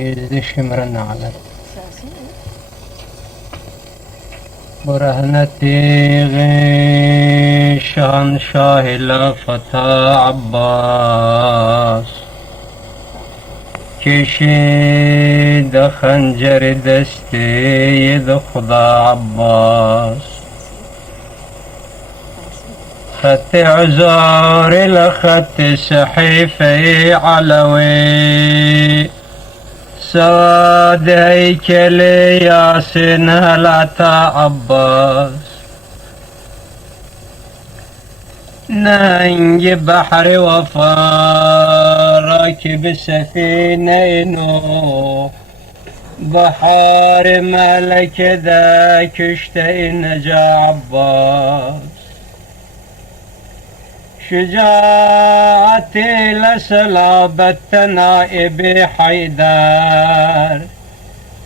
yüzü şımrın ağlar. برهنتي شهنشاه لافتا عباس کشید خنجر دستی د خدا عباس خط عزار لخط صحيفة علوي سواد هيكل ياسين هلاتا عباس نهنج بحر وفا راكب سفينة نوح بحار ملك ذاك اشتئ نجا عباس شجاعتي لسلابة نائب حيدر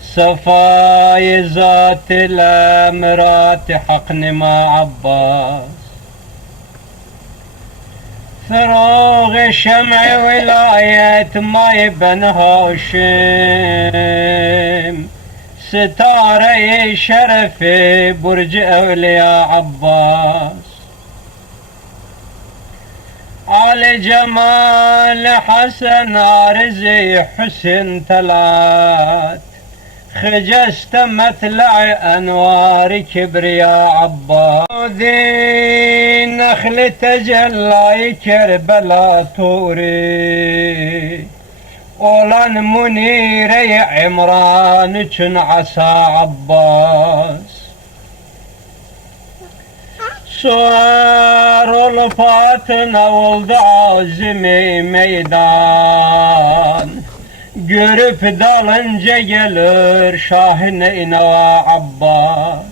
صفاي ذات الامرات حقن مع عباس فراغ شمع ولاية ما ابن هاشم ستارة شرف برج أولياء عباس على جمال حسن عرزي حسن تلات خجست مطلع أنوار كبرياء عباس ذي نخل تجلى كربلا توري ولن منيري عمران چن عسى عباس سوار الفاتنا oldu azimi meydan görüp dalınca gelir Şahin-i İnava Abbas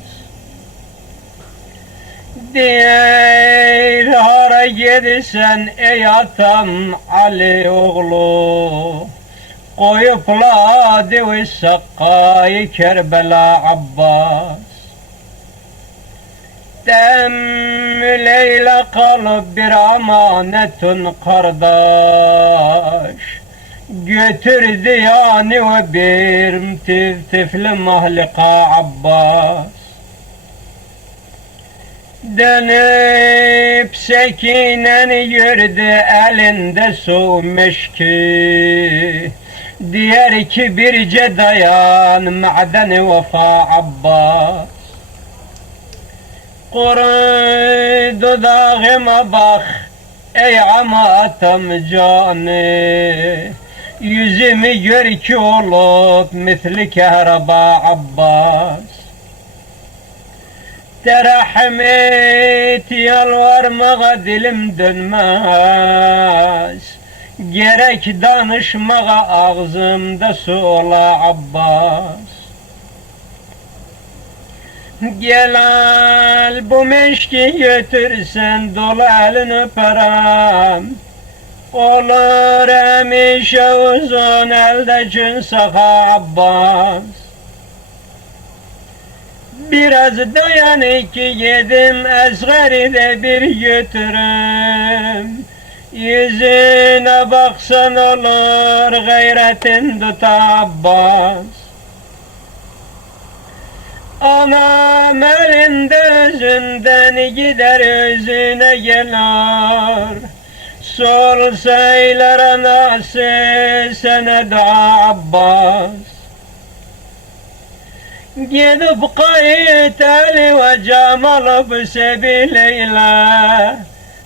Değil hara gidersen ey atam Ali oğlu koyupla devi sakkayı Kerbela Abbas Temmüleyle kalıp bir amanetun kardeş Götürdü yani ve bir tifli mahlika Abbas Dönüp sekineni gördü elinde su meşki Diğer ki birce dayan madeni vefa Abbas Kuruy dudağıma bak ey amatam canı Yüzümü gör ki olup misli kehraba Abbas Terahmet yalvarmağa dilim dönmez Gerek danışmağa ağzımda su ola Abbas Gel bu meşki götürsen dolu elini öperem Olur emişe uzun elde cünsaka Abbas Biraz dayan ki yedim ezgari de bir götürüm Yüzüne baksan olur gayretin tuta Abbas Anam elinde özünden gider özüne gelir Sol sayılar anası sana dua Abbas Gidip kayıt Ali ve Cemal bu sebileyle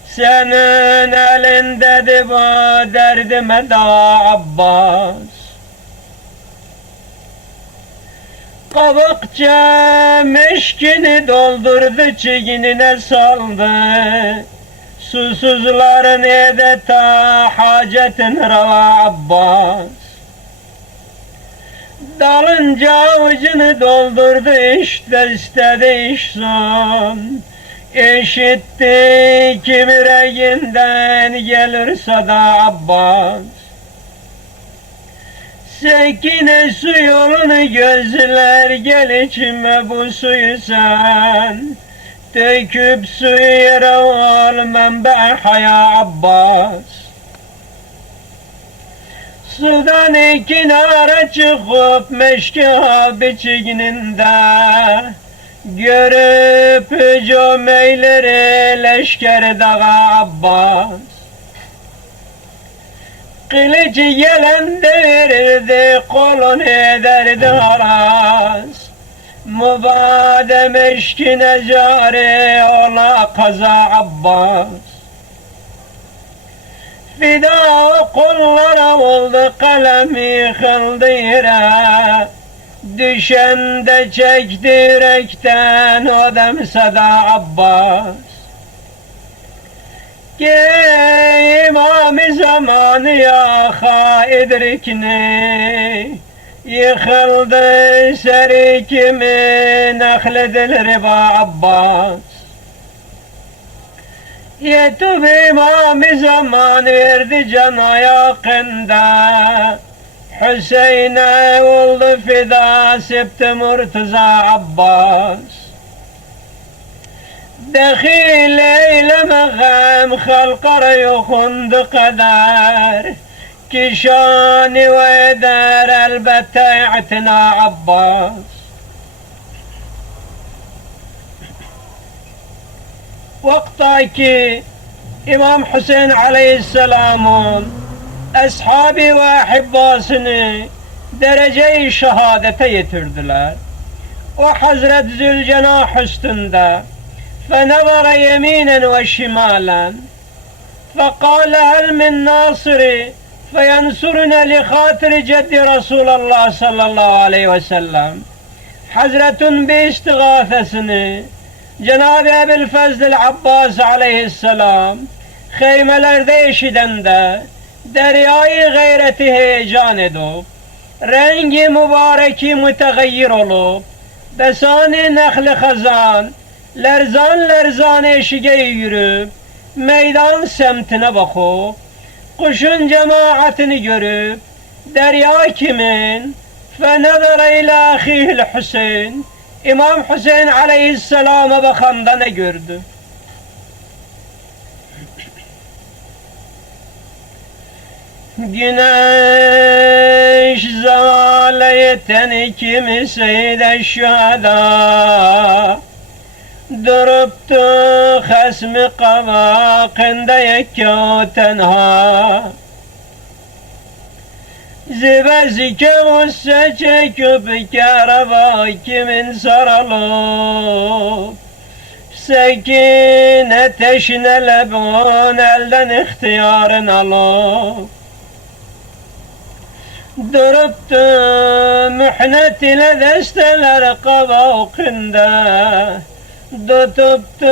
Senin elindedir bu derdime dua Abbas Kabakça meşkini doldurdu çiğnine saldı Susuzların edeta hacetin rava Abbas Dalınca avucunu doldurdu işte istedi işson İşitti ki yüreğinden gelir sada Abbas Sekine su yolunu gözler gel içime bu suyu sen Döküp suyu yere ol menbe haya Abbas Sudan kenara çıkıp meşka biçiğinde görüp cömeyleri leşker dağa Abbas. Kılıcı yelendirdi kolun ederdi aras. Mübadem eşkine cari ola kaza Abbas. Fida kollara oldu kalemi kıldıra. Düşen de çekti yürekten o demsada Abbas. Ki imam-ı zamanı yaka idrikni. Yıkıldı seri kimi nakledil riba Abbas. Yetub imam-ı zaman verdi cana yakında. Hüseyin'e oldu fida septi Murtaza Abbas. Dehil eyleme gam halkara yokundu kadar. Ki şani ve eder elbette i'tina Abbas. Vaktaki İmam Hüseyin Aleyhisselam'ın ashabi ve ahibbasını derece-i şehadete getirdiler. O Hazret Zülcenah üstünde فنظر يمينا وشمالا فقال هل من ناصر فينصرنا لخاطر جد رسول الله صلى الله عليه وسلم. Hazret'in bir istiğathesini Cenab-ı Ebu'l-Fazl Abbas aleyhisselam heymelerde eşidende deryayı gayreti heyecan edip rengi mübareki mütegayyir olup desani nekli hazan lerzan lerzan eşiğe yürüp meydan semtine bakıp kuşun cemaatini görüp derya kimin fenezere ila ahihil Hüseyin İmam Hüseyin Aleyhisselam'a bakanda ne gördü? Güneş zavale yeten kimi seyde şühada duruptu hasmi kavakında yekâ tenha zibezike gusse çeküp kerava kimin saralıp sekine teşne lebun elden ihtiyarın alıp duruptu mühnet ile desteler kavakında tutuptu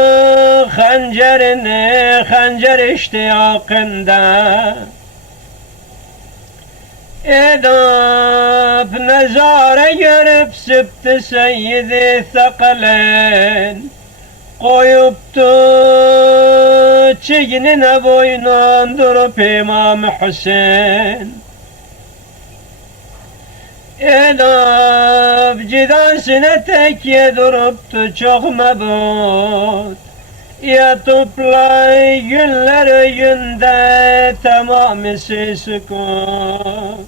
hancerini hancer iştiyakında edip mezare görüp süptü seyyidi sakalin koyuptu çiğnine boynun durup İmam Hüseyin edip cidansine tekiye duruptu çok mebut yatıpla günler önünde tamamısı sükun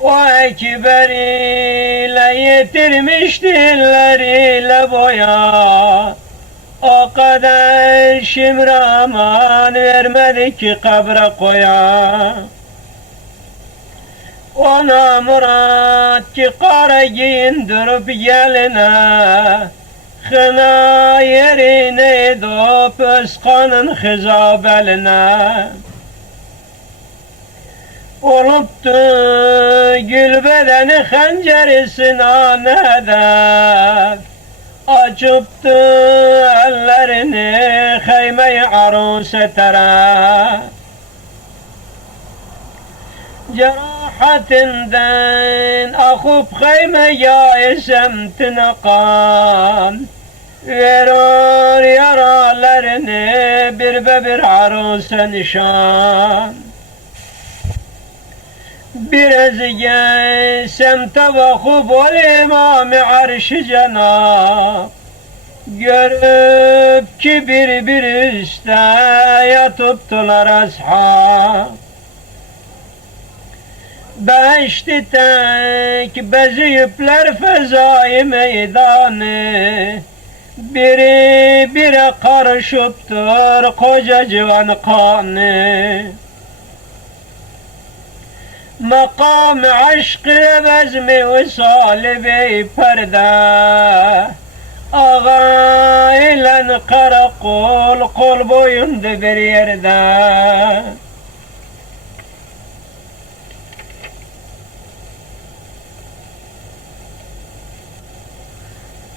o ekberiyle yetirmiş dilleriyle boya o kadar şimraman vermedi ki kabre koya ona murat ki kara giyindirip geline Hına yerine dop özkanın hızabeline oluptu gül bedeni hanceri sinan hedef açıptı ellerini heyme-i aruse taraf cerahatinden akıp heymeye semtine kan verir yaralarını bir be bir aruse nişan biraz semte bakıp ol İmam-ı Arş-ı Cenab görüp ki bir üstte yatıptılar ashab Beşti tek beziyipler fezai meydanı, biri bire karışıptır koca civan kanı. Makam aşkı bezmi visali bey perde, ağa ile karakol kol boyunda bir yerde.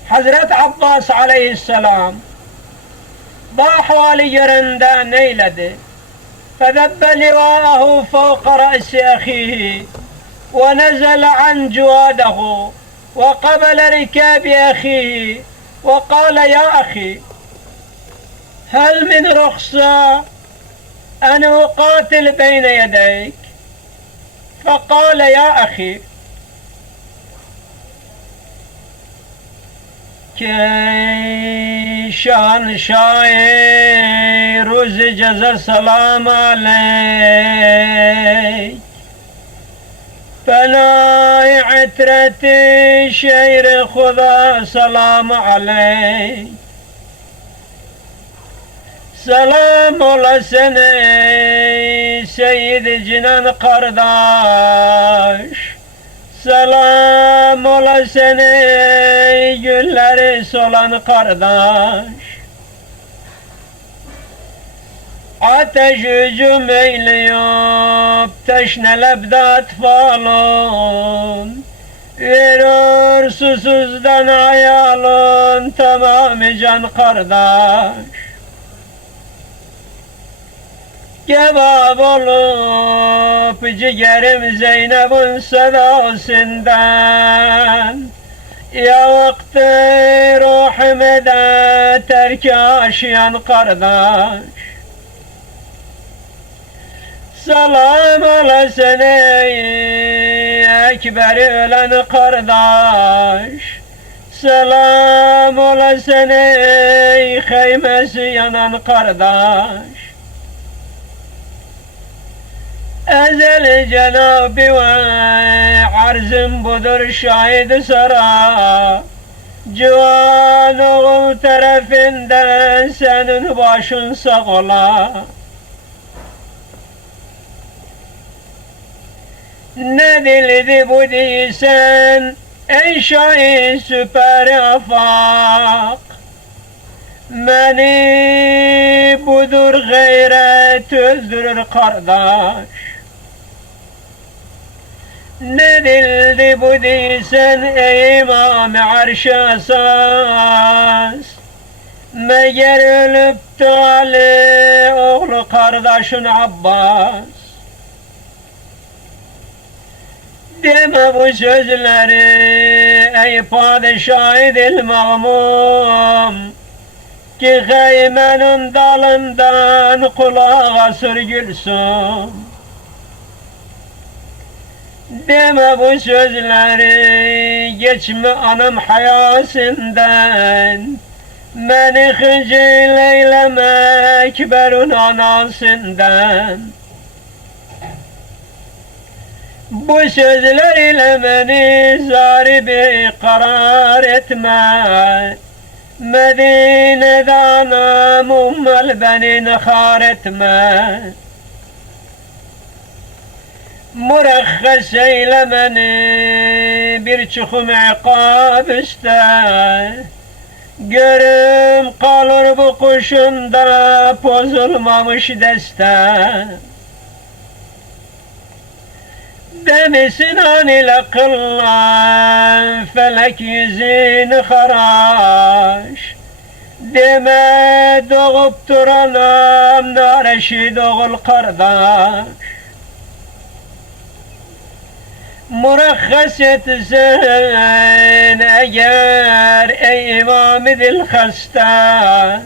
Hazret Abbas aleyhisselam bahvali yerinde neyledi? فذب لواءه فوق رأس أخيه ونزل عن جواده وقبل ركاب أخيه وقال يا أخي هل من رخصة أن أقاتل بين يديك؟ فقال يا أخي کی شان شای روز جزا سلام علیک پناه عطرت شیر خدا سلام علیک سلام لسن سید جنان قرداش selam ola seni gülleri solan kardeş. Ateş hücum eyleyip teşnelebde atfalın, verir susuzdan hayalın tamamı can kardeş. Kebap olup ciğerim Zeynep'in sedasından, yaktı ruhumu da terk aşıyan kardeş. Selam ola seni ekberi ölen kardeş. Selam ola seni heymesi yanan kardeş. Ezel Cenab-ı ve arzım budur şahid sara. Civan oğul tarafından senin başın sağ ola. Ne dildi bu değilsen ey şahid süper afak. Beni budur gayret öldürür kardeş. Ne dildi bu değilsen ey İmam-ı Arş-ı Asas. Meğer ölüptü Ali oğlu kardeşin Abbas. Deme bu sözleri ey padişah-ı dil-mağmum, ki heymenin dalından kulağa sürgülsün. Deme bu sözleri geçme anam hayasından, beni hicil eyleme ekberun anasından. Bu sözler ile beni zaribi karar etme, Medine'de anam ummel beni nehar etme. Murahhas eyle beni bir çukum ikab iste, görüm kalır bu kuşunda bozulmamış deste. Demesin an ile kıllan felek yüzünü haraş. Deme doğup duranam nareşid oğul kardeş. Murahhas etsen eğer ey İmam-ı Dil hasta,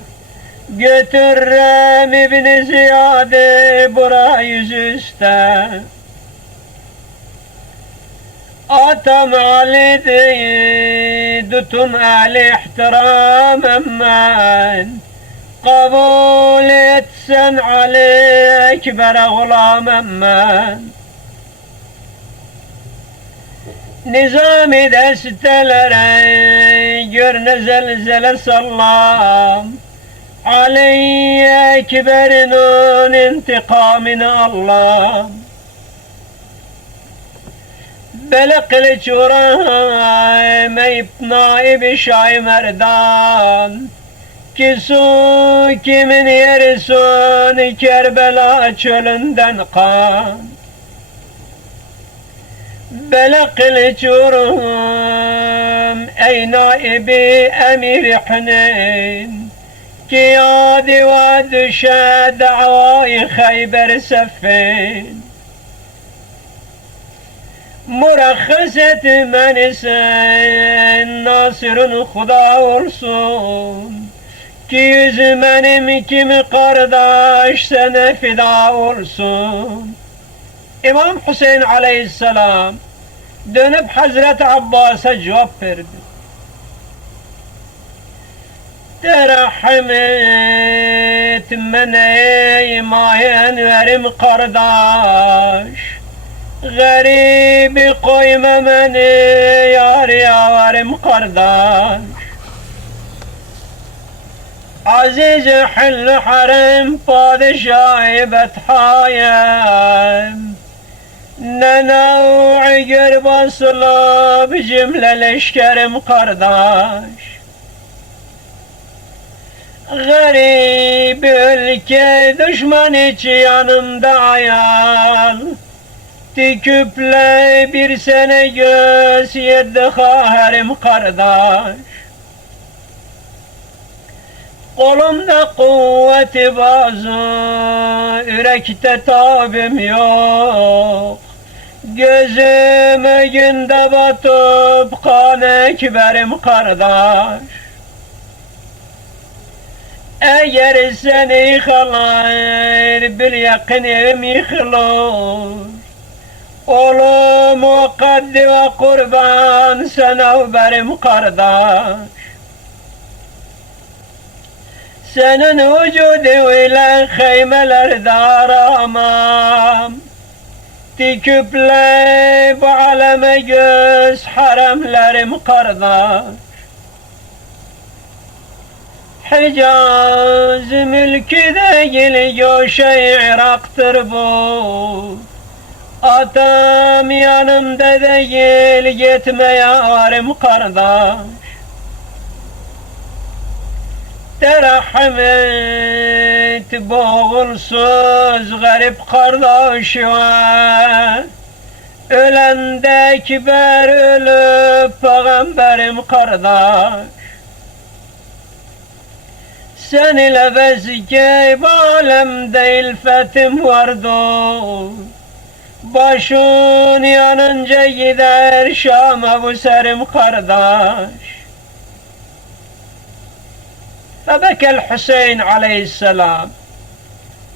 götürürüm İbn-i Ziyade bura yüzüste. Atam Ali'di tutun Ali ihtiram emmen, kabul etsen Ali ekber gulam emmen. Nizami destelere görne zelzele sallam. Ali Ekber'in intikamını Allah. Bele kılıç uğramayıp naib-i Şah Merdan. Ki su kimin yerisun Kerbela çölünden kan. Bele kılıç uğram ey naibi Emir Hüneyn. Ki yadi ve düşe davayı Khayber seffin. Murakhaset men sen Nasır'ın Huda olsun. Ki yüz benim kimi kardeş sana fida olsun. İmam Hüseyin aleyhisselam dönüp Hazreti Abbas'a cevap verdi. Terahmet mene mayen verim kardeş. Garibi koyma beni yar yarim kardeş. Aziz hil harem padişahı bethayem. Ne nev'i girbasla bir cümle leşkerim kardeş. Garip ülke düşman içi yanımda ayal. Tiküple bir sene göz yedi harim kardeş. Kolumda kuvveti bazı, yürekte tabim yok. Gözüme günde batıp kan ekberim kardeş. Eğer seni yıkılar, bil yakinim yıkılır. Oğlum mukaddi ve kurban sana benim kardeş. Senin vücuduyla kheymelerde aramam. Tiküple bu aleme göz haremlerim kardeş. Hicaz mülkü değil göşe Irak'tır bu. Atam yanımda değil gitme yarim kardeş. Terahmet boğulsuz garip kardeşi var. Ölende kiber ölüp peygamberim kardeş. Sen ile vezike alemde ilfetim vardı. Başın yanınca gider Şam'a bu serim kardeş. فبكى الحسين عليه السلام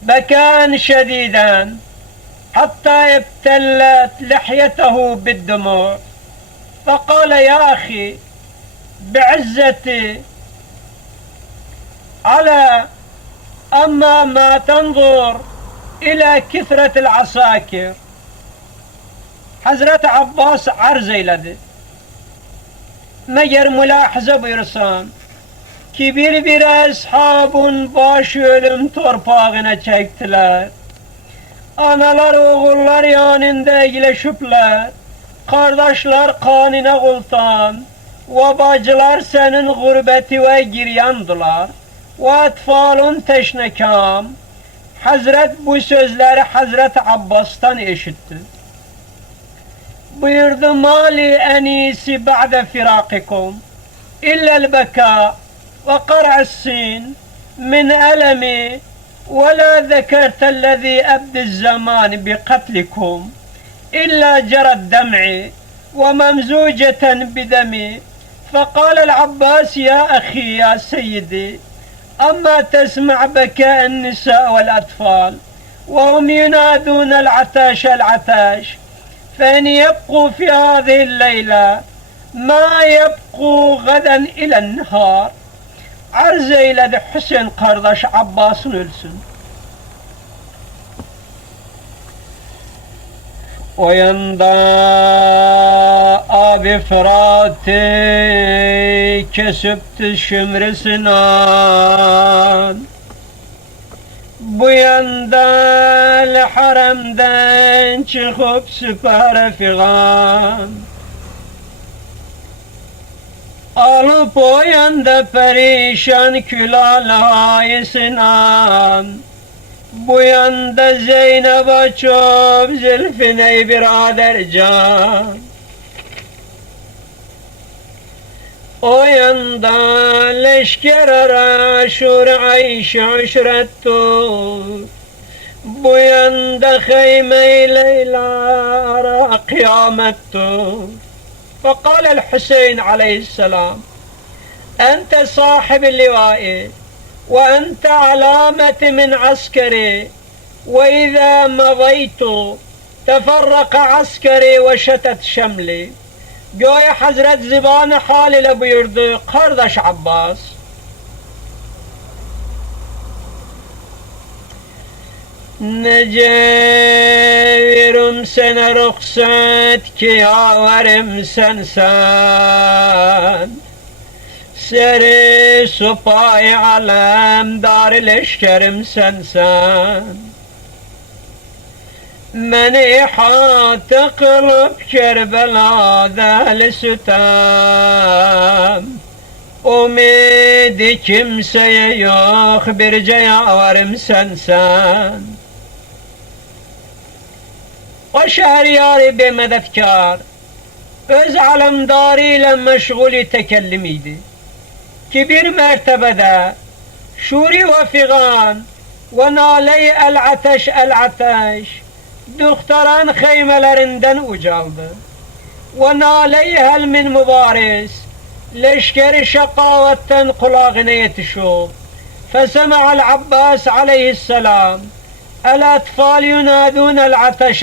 بكاء شديدا حتى ابتلت لحيته بالدموع فقال يا أخي بعزتي على أما ما تنظر إلى كثرة العساكر. Hazreti Abbas arz eyledi. Meğer mülahaza buyursan ki bir ashabın başı ölüm torpağına çektiler. Analar oğullar yanında iyileşipler. Kardeşler kanine kultan. Ve bacılar senin gurbeti ve giryandılar. Ve etfalın teşnekam. Hazret bu sözleri Hazreti Abbas'tan işitti. Buyurdu mali en iyisi ba'de firakikum illel beka ve kar'as-sin min elemi ve la zekerte ellezî ebdi'z zaman bi katlikum illa cerad dem'i ve memzuceten bidemi. فقال العباس يا أخي يا سيدي أما تسمع بكاء النساء والأطفال وهم ينادون العتاش العتاش فإن يبقوا في هذه الليلة ما يبقوا غدا إلى النهار. Arz eyledi Hüseyin kardeş Abbas'ın ölsün. O yanda Abi Fırat'ı kesipti Şimri Sinan. Bu yanda haremden çıkıp süper figan. Alıp o yanda perişan külalay Sinan. Bu yanda Zeynep açıp zülfine birader can. O yanda leşker ara şur Ayşe aşrettu. Bu yanda khayme Leyla ara kıyamettu. فقال الحسين عليه السلام أنت صاحب اللواء وأنت علامة من عسكري وإذا مضيت تفرق عسكري وشتت شملي. Göğe Hazret Zibani hal ile buyurdu: kardeş Abbas, necevirim sana ruhsat ki yaverim sen. Seri supay alem dar leşkerim sen. Beni ihate kılıp Kerbela'da sütem. Umidi kimseye yok, bir yaverim sen. O şehriyar be medetkar, öz alemdariyle meşgulü tekellimiydi. Ki bir mertebede şuri ve figan ve nale-i el-ateş doktoran kheymelerinden ucaldı. Ve nale-i helmin mübariz leşkeri şakavetten kulağına yetişiyor. Fesema'a el-Abbas aleyhisselam الأطفال ينادون العطش.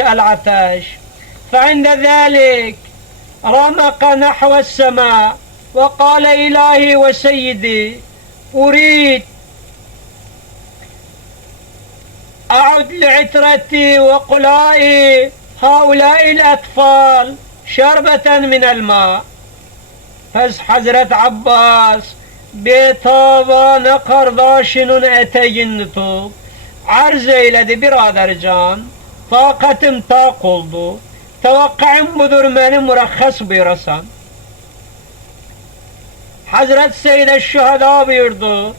فعند ذلك رمق نحو السماء وقال إلهي وسيدي أريد أعد لعترتي وقلائي هؤلاء الأطفال شربة من الماء. Pes Hazret Abbas betavanı kardeşinin eteğini tutup arz eyledi: biradercan, takatim tak oldu, tevakkaim budur, beni murakhas buyurasan. Hazret Seyyid-i Şühedâ buyurdu: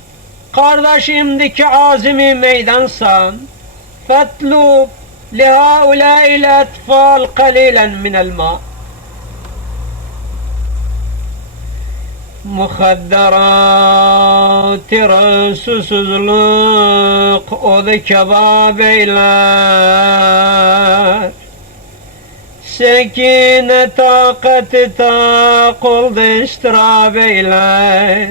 kardeşimdeki azimi meydansan, fetlub lihaulâil etfal kalilen minel mâ. Muhadderat rasusuzluk o da kebab eyler. Sekine takati tak oldu istirab eyler.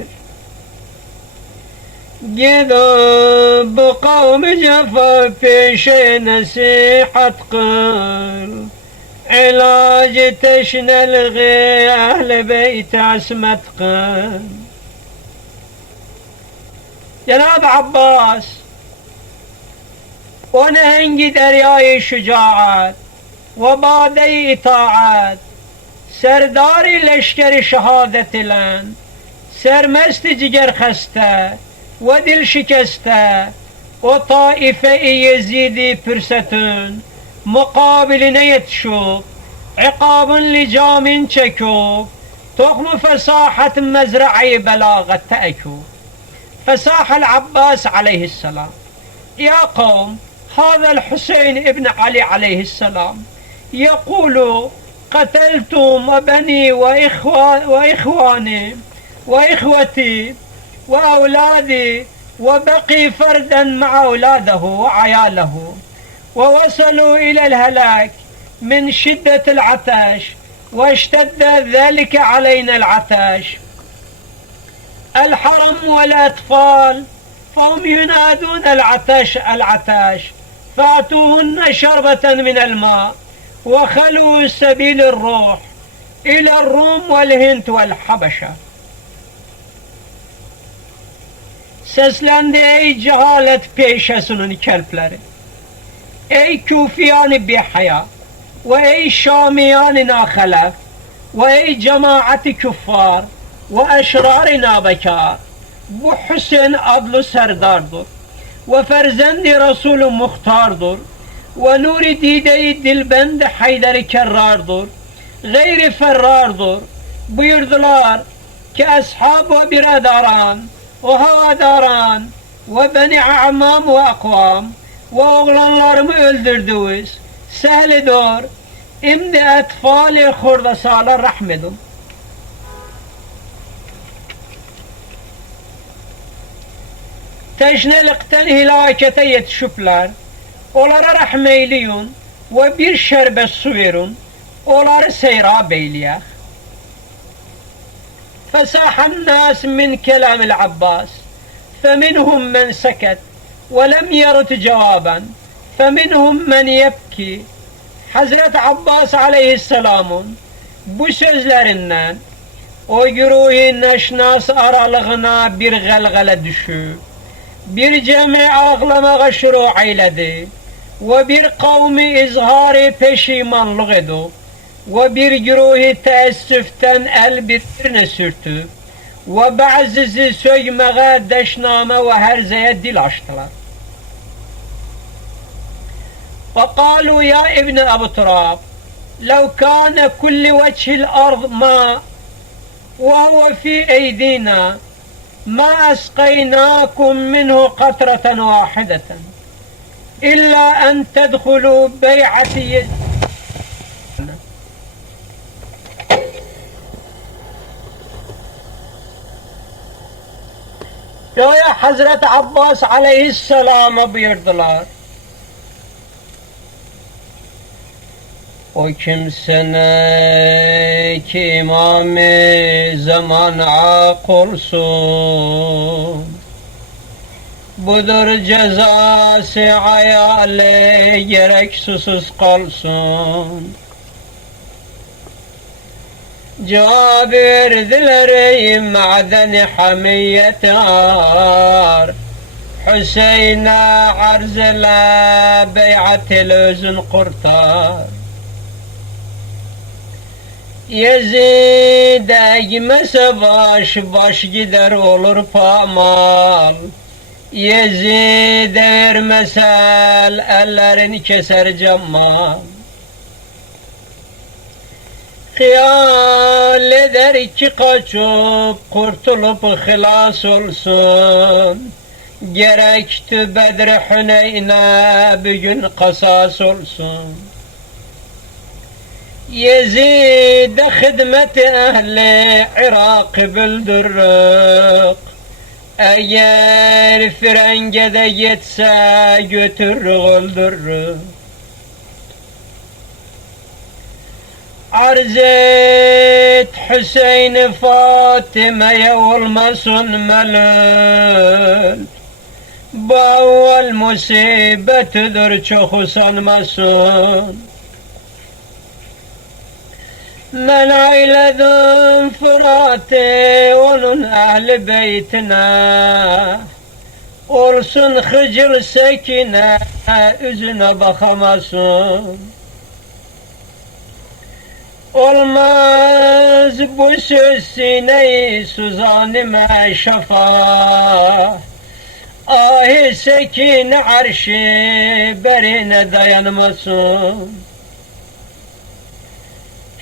Gidip bu kavmi cefa peşe nasihat kıl. İlacı teşnelgi ehl-i beyt asmet kıl. Cenab-ı Abbas o nehengi deryayı şücaat ve bade-i itaat, serdari leşkeri şehadet ilen, sermesti ciger heste ve dil şikeste, o taife-i Yezidi pürsetün mukabiline yetişup, ikabın licamin çekûp, tokmu fesahat mezra'i belagat te'ekûp. فساح العباس عليه السلام: يا قوم، هذا الحسين ابن علي عليه السلام يقول قتلتم بني وإخواني وإخوتي وأولادي، وبقي فردا مع أولاده وعياله، ووصلوا إلى الهلاك من شدة العطش، واشتد ذلك علينا العطش. الحرم والأطفال فهم ينادون العطش فأعطوهن شربة من الماء وخلوا سبيل الروح إلى الروم والهند والحبشة. Seslendi ey cehalet peşesinin kelpleri, ey küfiyan-ı bihaya ve ey şamiyan-ı nahalef, Ve ey cemaati küffar ve eşrar nabekar, bu Hüseyin adlı serdardır ve ferzendi Resulü muhtardır ve nuri dide-i dilbend Haydar-ı Kerrardır, gayri ferrardır. Buyurdular ki ashab ve biradaran ve havadaran ve beni a'mam ve akvam ve oğlanlarımı öldürdünüz. Sehlidir. İmdi etfali hurdasala rahmedun. Teşnelikten hilakete yetişipler. Onlara rahmeyliyun ve bir şerbet su verun. Onları seyra beyliyek. فساح الناس من كلام العباس فمنهم من سكت ولم يرد جوابا فمنهم من يبكي. Hazreti Abbas aleyhisselamın bu sözlerinden o güruhi neşnas aralığına bir gelgele düşüp bir cemi ağlamağa şuru eyledi ve bir kavmi izhari peşimanlık edip ve bir güruhi teessüften el bitirine sürtüp ve bazısı söymeye deşname ve herzeye dil açtılar. فقالوا يا ابن أبو تراب لو كان كل وجه الأرض ماء وهو في أيدينا ما أسقيناكم منه قطرة واحدة إلا أن تدخلوا بيعتي. Göya Hazreti Abbas aleyhisselama buyurdular. O kimsene ki imam-ı zaman ak olsun, budur cezası hayale gerek susuz kalsın. Cevap verdiler ey madeni hamiyetar, Hüseyin'e arz ile beyat-il özün kurtar. Yezid'e gimese baş gider olur pamal. Yezid'e vermesel ellerini keser cemal. Hıyal eder ki kaçıp kurtulup hılas olsun. Gerekti Bedr-i Hüneyn'e bugün kasas olsun. Yezid'e hidmet-i ehli Irak'ı bildirrik. Eğer frenge de yetse götürür öldürür. Arz et Hüseyin Fatime'ye olmasın melul. Bu evvel musibetidir çok usanmasın. Men eyledim Fırat'ı onun ehli beytine. Olsun Hıcır Sekine yüzüne bakamasın. Olmaz bu söz sineyi suzanime şafa. Ah-ı Sekine arşi berine dayanmasın.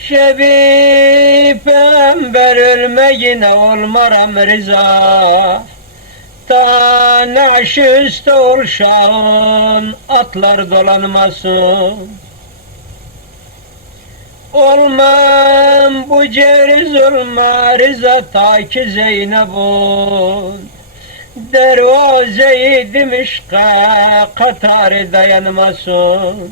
Şebi pember ölmeyine olmaram rıza. Ta naş üstü olşan atlar dolanmasın. Olmam bu ceriz olma rıza ta ki Zeynep'un dervaze-i Dimişk'a katarı dayanmasın.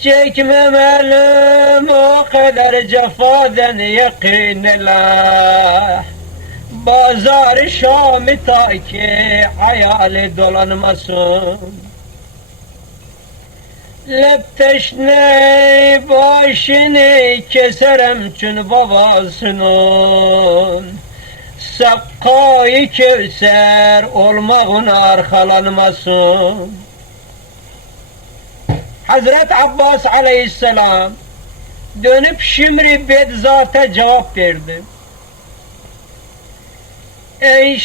Çekmemelim o kadar cefaden yakin ile. Bazar-ı Şam-ı ta ki hayali dolanmasın. Lepteşne başını keserem çün babasının. Sakkayı Kevser olmağına arkalanmasın. Hazreti Abbas aleyhisselam Dönüp Şimri Bedzat'a cevap verdi. Ey